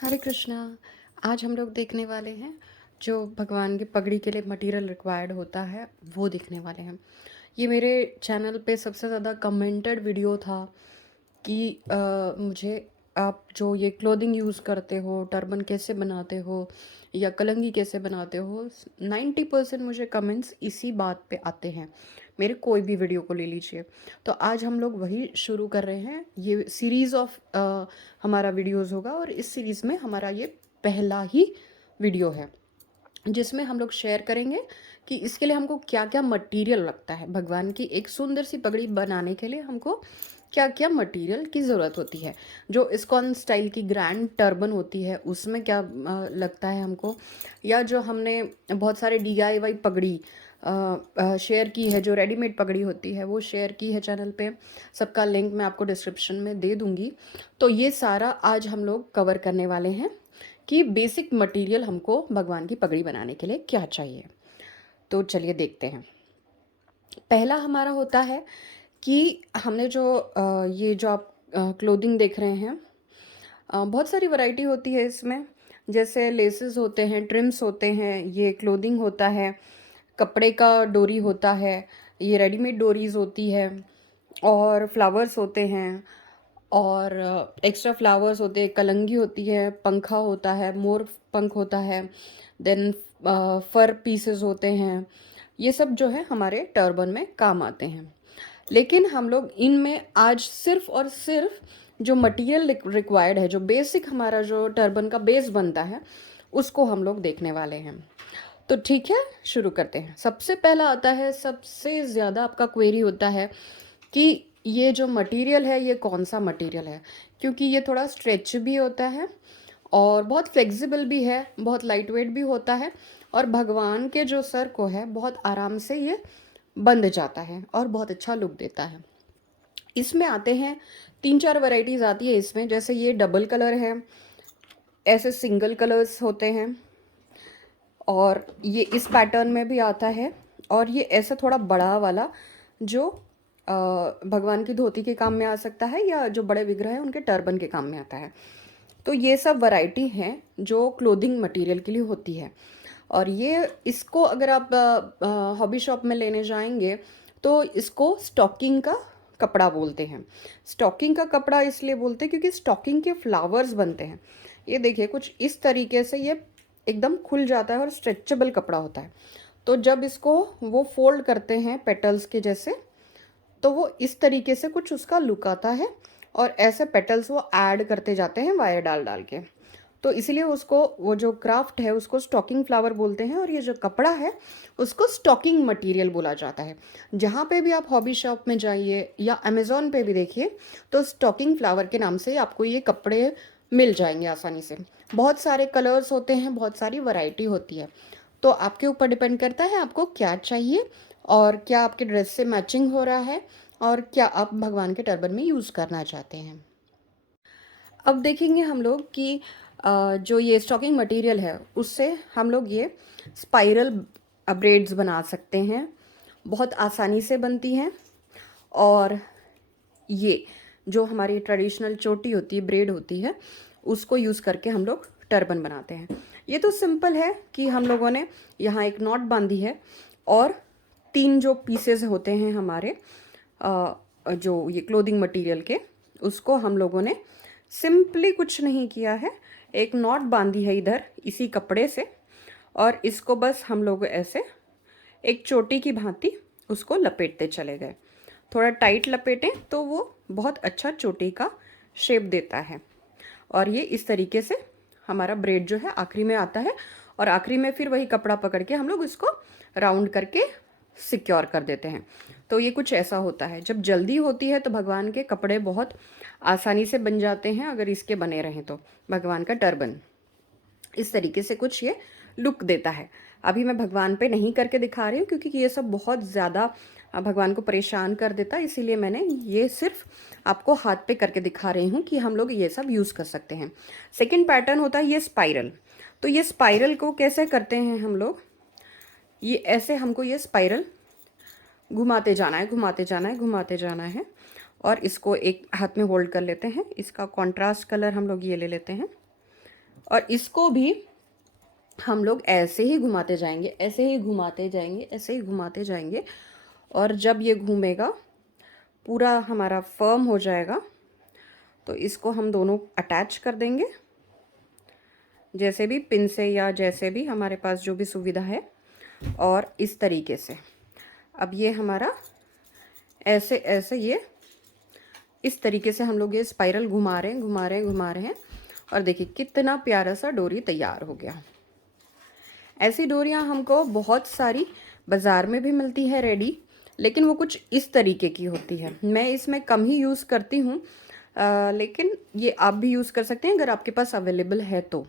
हरे कृष्णा। आज हम लोग देखने वाले हैं जो भगवान की पगड़ी के लिए मटेरियल रिक्वायर्ड होता है वो देखने वाले हैं। ये मेरे चैनल पे सबसे ज़्यादा कमेंटेड वीडियो था कि मुझे आप जो ये क्लोथिंग यूज़ करते हो, टर्बन कैसे बनाते हो या कलंगी कैसे बनाते हो। 90% मुझे कमेंट्स इसी बात पे आते हैं, मेरे कोई भी वीडियो को ले लीजिए। तो आज हम लोग वही शुरू कर रहे हैं। ये सीरीज़ ऑफ हमारा वीडियोस होगा और इस सीरीज़ में हमारा ये पहला ही वीडियो है जिसमें हम लोग शेयर करेंगे कि इसके लिए हमको क्या क्या मटेरियल लगता है। भगवान की एक सुंदर सी पगड़ी बनाने के लिए हमको क्या क्या मटेरियल की ज़रूरत होती है। जो इस्कॉन स्टाइल की ग्रैंड टर्बन होती है उसमें क्या लगता है हमको, या जो हमने बहुत सारे DIY पगड़ी शेयर की है, जो रेडीमेड पगड़ी होती है वो शेयर की है चैनल पे। सबका लिंक मैं आपको डिस्क्रिप्शन में दे दूँगी। तो ये सारा आज हम लोग कवर करने वाले हैं कि बेसिक मटेरियल हमको भगवान की पगड़ी बनाने के लिए क्या चाहिए। तो चलिए देखते हैं। पहला हमारा होता है कि हमने जो ये जो आप क्लोथिंग देख रहे हैं, बहुत सारी वैरायटी होती है इसमें। जैसे लेसेस होते हैं, ट्रिम्स होते हैं, ये क्लोथिंग होता है, कपड़े का डोरी होता है, ये रेडीमेड डोरीज होती है, और फ्लावर्स होते हैं, और एक्स्ट्रा फ्लावर्स होते हैं, कलंगी होती है, पंखा होता है, मोर पंख होता है, देन फर पीसेस होते हैं। ये सब जो है हमारे टर्बन में काम आते हैं। लेकिन हम लोग इनमें आज सिर्फ और सिर्फ जो मटेरियल रिक्वायर्ड है, जो बेसिक हमारा जो टर्बन का बेस बनता है, उसको हम लोग देखने वाले हैं। तो ठीक है, शुरू करते हैं। सबसे पहला आता है, सबसे ज़्यादा आपका क्वेरी होता है कि ये जो मटेरियल है ये कौन सा मटेरियल है, क्योंकि ये थोड़ा स्ट्रेच भी होता है और बहुत फ्लेक्सिबल भी है, बहुत लाइट वेट भी होता है, और भगवान के जो सर को है बहुत आराम से ये बंध जाता है और बहुत अच्छा लुक देता है। इसमें आते हैं 3-4 वैरायटीज़ आती है इसमें। जैसे ये डबल कलर है, ऐसे सिंगल कलर्स होते हैं, और ये इस पैटर्न में भी आता है, और ये ऐसा थोड़ा बड़ा वाला जो भगवान की धोती के काम में आ सकता है, या जो बड़े विग्रह हैं उनके टर्बन के काम में आता है। तो ये सब वैरायटी हैं जो क्लोथिंग मटेरियल के लिए होती है। और ये इसको अगर आप हॉबी शॉप में लेने जाएंगे तो इसको स्टॉकिंग का कपड़ा बोलते हैं। स्टॉकिंग का कपड़ा इसलिए बोलते हैं क्योंकि स्टॉकिंग के फ्लावर्स बनते हैं। ये देखिए कुछ इस तरीके से ये एकदम खुल जाता है और स्ट्रेचेबल कपड़ा होता है। तो जब इसको वो फोल्ड करते हैं पेटल्स के जैसे, तो वो इस तरीके से कुछ उसका लुक आता है, और ऐसे पेटल्स वो ऐड करते जाते हैं वायर डाल डाल के। तो इसीलिए उसको, वो जो क्राफ्ट है उसको स्टॉकिंग फ्लावर बोलते हैं, और ये जो कपड़ा है उसको स्टॉकिंग मटेरियल बोला जाता है। जहाँ पे भी आप हॉबी शॉप में जाइए या अमेज़ॉन पे भी देखिए तो स्टॉकिंग फ्लावर के नाम से आपको ये कपड़े मिल जाएंगे आसानी से। बहुत सारे कलर्स होते हैं, बहुत सारी वैरायटी होती है। तो आपके ऊपर डिपेंड करता है आपको क्या चाहिए, और क्या आपके ड्रेस से मैचिंग हो रहा है, और क्या आप भगवान के टर्बन में यूज़ करना चाहते हैं। अब देखेंगे हम लोग कि जो ये स्टॉकिंग मटेरियल है उससे हम लोग ये स्पाइरल ब्रेड्स बना सकते हैं, बहुत आसानी से बनती हैं। और ये जो हमारी ट्रेडिशनल चोटी होती है, ब्रेड होती है, उसको यूज़ करके हम लोग टर्बन बनाते हैं। ये तो सिंपल है कि हम लोगों ने यहाँ एक नॉट बांधी है, और 3 जो पीसेस होते हैं हमारे जो ये क्लोथिंग मटेरियल के, उसको हम लोगों ने सिंपली कुछ नहीं किया है, एक नॉट बांधी है इधर इसी कपड़े से, और इसको बस हम लोग ऐसे एक चोटी की भांति उसको लपेटते चले गए। थोड़ा टाइट लपेटें तो वो बहुत अच्छा चोटी का शेप देता है। और ये इस तरीके से हमारा ब्रेड जो है आखिरी में आता है, और आखिरी में फिर वही कपड़ा पकड़ के हम लोग इसको राउंड करके सिक्योर कर देते हैं। तो ये कुछ ऐसा होता है। जब जल्दी होती है तो भगवान के कपड़े बहुत आसानी से बन जाते हैं, अगर इसके बने रहें तो। भगवान का टर्बन इस तरीके से कुछ ये लुक देता है। अभी मैं भगवान पे नहीं करके दिखा रही हूँ क्योंकि ये सब बहुत ज़्यादा भगवान को परेशान कर देता है, इसीलिए मैंने ये सिर्फ आपको हाथ पे करके दिखा रही हूँ कि हम लोग ये सब यूज़ कर सकते हैं। सेकंड पैटर्न होता है ये स्पाइरल। तो ये स्पाइरल को कैसे करते हैं हम लोग, ये ऐसे हमको ये स्पाइरल घुमाते जाना है, घुमाते जाना है, घुमाते जाना है, और इसको एक हाथ में होल्ड कर लेते हैं। इसका कॉन्ट्रास्ट कलर हम लोग ये ले लेते हैं, और इसको भी हम लोग ऐसे ही घुमाते जाएंगे, ऐसे ही घुमाते जाएंगे, ऐसे ही घुमाते जाएंगे। और जब ये घूमेगा, पूरा हमारा फर्म हो जाएगा, तो इसको हम दोनों अटैच कर देंगे, जैसे भी पिन से या जैसे भी हमारे पास जो भी सुविधा है। और इस तरीके से अब ये हमारा ऐसे ऐसे ये इस तरीके से हम लोग ये स्पाइरल घुमा रहे हैं, घुमा रहे हैं, घुमा रहे हैं। और देखिए कितना प्यारा सा डोरी तैयार हो गया। ऐसी डोरियां हमको बहुत सारी बाज़ार में भी मिलती है रेडी, लेकिन वो कुछ इस तरीके की होती है। मैं इसमें कम ही यूज़ करती हूँ, लेकिन ये आप भी यूज़ कर सकते हैं अगर आपके पास अवेलेबल है तो।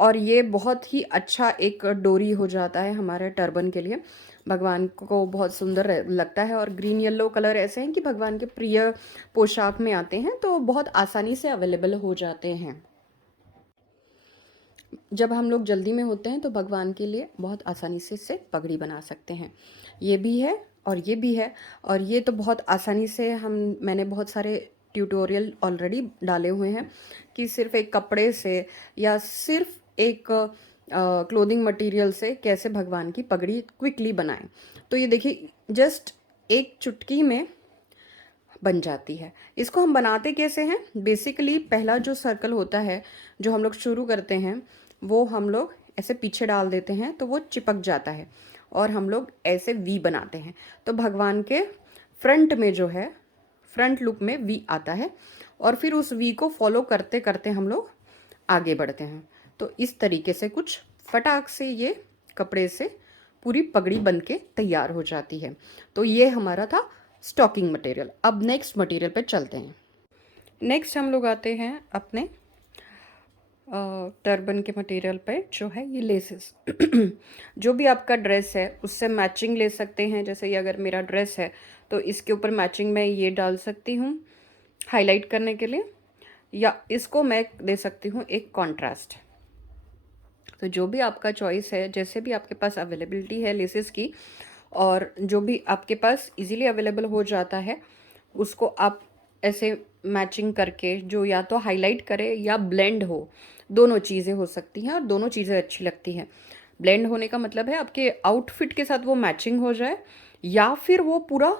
और ये बहुत ही अच्छा एक डोरी हो जाता है हमारे टर्बन के लिए। भगवान को बहुत सुंदर लगता है, और ग्रीन येलो कलर ऐसे हैं कि भगवान के प्रिय पोशाक में आते हैं, तो बहुत आसानी से अवेलेबल हो जाते हैं। जब हम लोग जल्दी में होते हैं तो भगवान के लिए बहुत आसानी से इससे पगड़ी बना सकते हैं। ये भी है और ये भी है। और ये तो बहुत आसानी से मैंने बहुत सारे ट्यूटोरियल ऑलरेडी डाले हुए हैं कि सिर्फ एक कपड़े से या सिर्फ एक क्लोथिंग मटेरियल से कैसे भगवान की पगड़ी क्विकली बनाएं। तो ये देखिए जस्ट एक चुटकी में बन जाती है। इसको हम बनाते कैसे हैं? बेसिकली पहला जो सर्कल होता है जो हम लोग शुरू करते हैं, वो हम लोग ऐसे पीछे डाल देते हैं तो वो चिपक जाता है, और हम लोग ऐसे वी बनाते हैं। तो भगवान के फ्रंट में जो है, फ्रंट लुक में वी आता है, और फिर उस वी को फॉलो करते करते हम लोग आगे बढ़ते हैं। तो इस तरीके से कुछ फटाक से ये कपड़े से पूरी पगड़ी बन के तैयार हो जाती है। तो ये हमारा था स्टॉकिंग मटेरियल। अब नेक्स्ट मटेरियल पे चलते हैं। नेक्स्ट हम लोग आते हैं अपने टर्बन के मटेरियल पे, जो है ये लेसेस। जो भी आपका ड्रेस है उससे मैचिंग ले सकते हैं। जैसे ये अगर मेरा ड्रेस है तो इसके ऊपर मैचिंग मैं ये डाल सकती हूँ हाईलाइट करने के लिए, या इसको मैं दे सकती हूँ एक कॉन्ट्रास्ट। तो जो भी आपका चॉइस है, जैसे भी आपके पास अवेलेबिलिटी है लेसेस की, और जो भी आपके पास इजीली अवेलेबल हो जाता है, उसको आप ऐसे मैचिंग करके, जो या तो हाईलाइट करे या ब्लेंड हो, दोनों चीज़ें हो सकती हैं और दोनों चीज़ें अच्छी लगती हैं। ब्लेंड होने का मतलब है आपके आउटफिट के साथ वो मैचिंग हो जाए, या फिर वो पूरा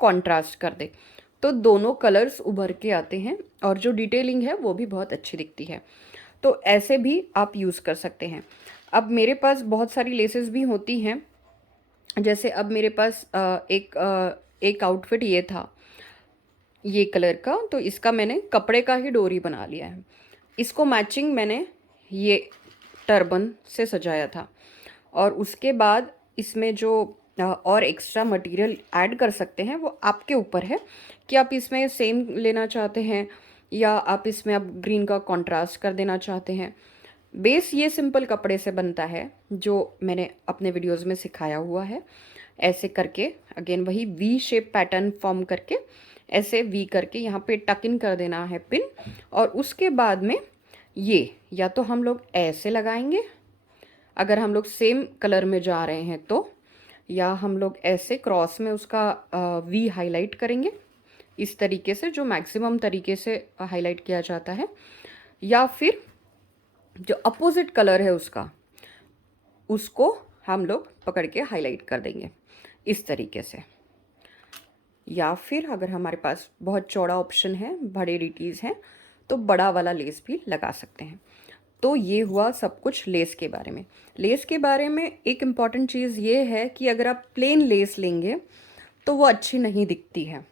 कॉन्ट्रास्ट कर दे, तो दोनों कलर्स उभर के आते हैं और जो डिटेलिंग है वो भी बहुत अच्छी दिखती है। तो ऐसे भी आप यूज़ कर सकते हैं। अब मेरे पास बहुत सारी लेसेस भी होती हैं। जैसे अब मेरे पास एक आउटफिट ये था, ये कलर का, तो इसका मैंने कपड़े का ही डोरी बना लिया है। इसको मैचिंग मैंने ये टर्बन से सजाया था, और उसके बाद इसमें जो और एक्स्ट्रा मटेरियल ऐड कर सकते हैं वो आपके ऊपर है कि आप इसमें सेम लेना चाहते हैं या आप इसमें अब ग्रीन का कॉन्ट्रास्ट कर देना चाहते हैं। बेस ये सिंपल कपड़े से बनता है जो मैंने अपने वीडियोस में सिखाया हुआ है। ऐसे करके अगेन वही वी शेप पैटर्न फॉर्म करके ऐसे वी करके यहाँ पे टक इन कर देना है पिन, और उसके बाद में ये या तो हम लोग ऐसे लगाएंगे अगर हम लोग सेम कलर में जा रहे हैं तो, या हम लोग ऐसे क्रॉस में उसका वी हाईलाइट करेंगे इस तरीके से, जो मैक्सिमम तरीके से हाईलाइट किया जाता है, या फिर जो अपोजिट कलर है उसको हम लोग पकड़ के हाईलाइट कर देंगे इस तरीके से। या फिर अगर हमारे पास बहुत चौड़ा ऑप्शन है, बड़े डिटीज़ हैं, तो बड़ा वाला लेस भी लगा सकते हैं। तो ये हुआ सब कुछ लेस के बारे में। लेस के बारे में एक इम्पॉर्टेंट चीज़ ये है कि अगर आप प्लेन लेस लेंगे तो वो अच्छी नहीं दिखती है,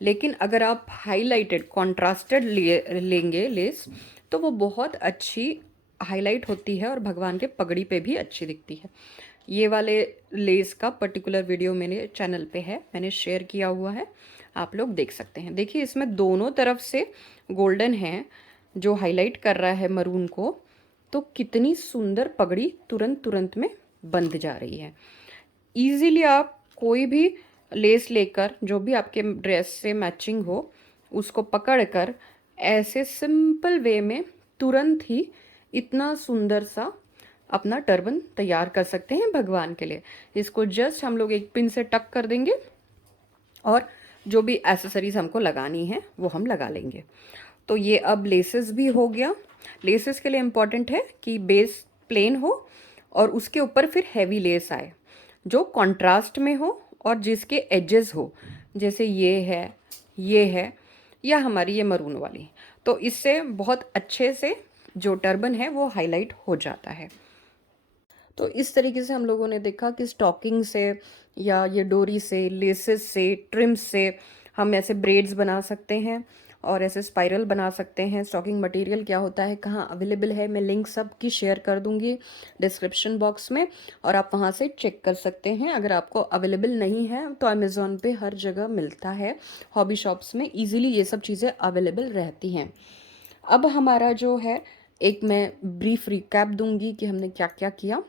लेकिन अगर आप हाईलाइटेड कॉन्ट्रास्टेड लेंगे लेस तो वो बहुत अच्छी हाईलाइट होती है और भगवान के पगड़ी पे भी अच्छी दिखती है। ये वाले लेस का पर्टिकुलर वीडियो मेरे चैनल पे है, मैंने शेयर किया हुआ है, आप लोग देख सकते हैं। देखिए इसमें दोनों तरफ से गोल्डन है जो हाईलाइट कर रहा है मरून को, तो कितनी सुंदर पगड़ी तुरंत तुरंत में बंध जा रही है। ईजीली आप कोई भी लेस लेकर जो भी आपके ड्रेस से मैचिंग हो उसको पकड़कर ऐसे सिंपल वे में तुरंत ही इतना सुंदर सा अपना टर्बन तैयार कर सकते हैं भगवान के लिए। इसको जस्ट हम लोग एक पिन से टक कर देंगे और जो भी एसेसरीज हमको लगानी है वो हम लगा लेंगे। तो ये अब लेसेस भी हो गया, लेसेस के लिए इम्पॉर्टेंट है कि बेस प्लेन हो और उसके ऊपर फिर हैवी लेस आए जो कंट्रास्ट में हो और जिसके एजेस हो, जैसे ये है या हमारी ये मरून वाली। तो इससे बहुत अच्छे से जो टर्बन है वो हाईलाइट हो जाता है। तो इस तरीके से हम लोगों ने देखा कि स्टॉकिंग से या ये डोरी से, लेसेस से, ट्रिम्स से हम ऐसे ब्रेड्स बना सकते हैं और ऐसे स्पाइरल बना सकते हैं। स्टॉकिंग मटेरियल क्या होता है, कहाँ अवेलेबल है, मैं लिंक सब की शेयर कर दूंगी डिस्क्रिप्शन बॉक्स में और आप वहाँ से चेक कर सकते हैं। अगर आपको अवेलेबल नहीं है तो अमेज़ॉन पे हर जगह मिलता है, हॉबी शॉप्स में ईजिली ये सब चीज़ें अवेलेबल रहती हैं। अब हमारा जो है, एक मैं ब्रीफ रिकैप दूंगी कि हमने क्या क्या किया,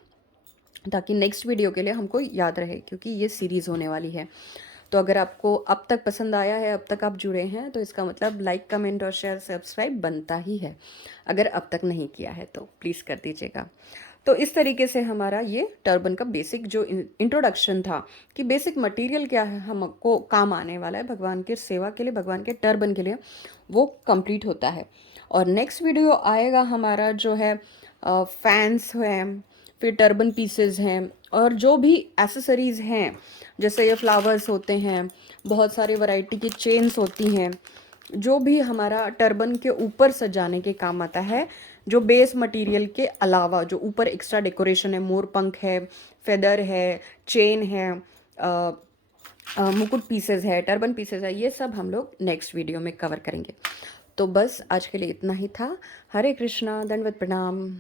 ताकि नेक्स्ट वीडियो के लिए हमको याद रहे, क्योंकि ये सीरीज़ होने वाली है। तो अगर आपको अब तक पसंद आया है, अब तक आप जुड़े हैं, तो इसका मतलब लाइक, कमेंट और शेयर, सब्सक्राइब बनता ही है। अगर अब तक नहीं किया है तो प्लीज़ कर दीजिएगा। तो इस तरीके से हमारा ये टर्बन का बेसिक जो इंट्रोडक्शन था कि बेसिक मटेरियल क्या है, हमको काम आने वाला है भगवान के सेवा के लिए, भगवान के टर्बन के लिए, वो कंप्लीट होता है। और नेक्स्ट वीडियो आएगा हमारा जो है फैंस हैं, फिर टर्बन पीसेस हैं और जो भी एसेसरीज़ हैं, जैसे ये फ्लावर्स होते हैं, बहुत सारी वैरायटी की चेन्स होती हैं, जो भी हमारा टर्बन के ऊपर सजाने के काम आता है, जो बेस मटेरियल के अलावा जो ऊपर एक्स्ट्रा डेकोरेशन है, मोर पंख है, फेदर है, चेन है, मुकुट पीसेस है, टर्बन पीसेस है, ये सब हम लोग नेक्स्ट वीडियो में कवर करेंगे। तो बस आज के लिए इतना ही था। हरे कृष्णा, दंडवत प्रणाम।